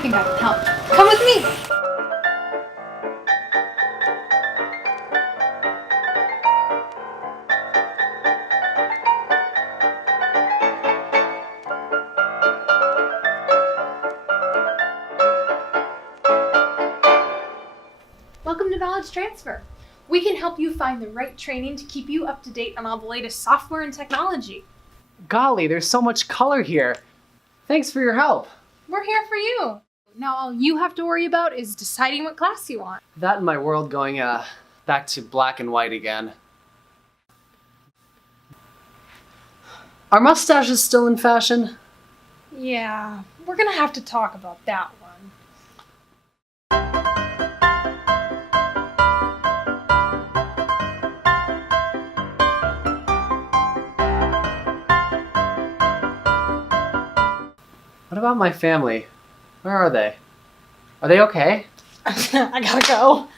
think I can help. Come with me. Welcome to Knowledge Transfer. We can help you find the right training to keep you up to date on all the latest software and technology. Golly, there's so much color here. Thanks for your help. We're here for you. Now all you have to worry about is deciding what class you want. That and my world going back to black and white again. Are mustaches still in fashion? Yeah, we're gonna have to talk about that one. What about my family? Where are they? Are they okay? I gotta go.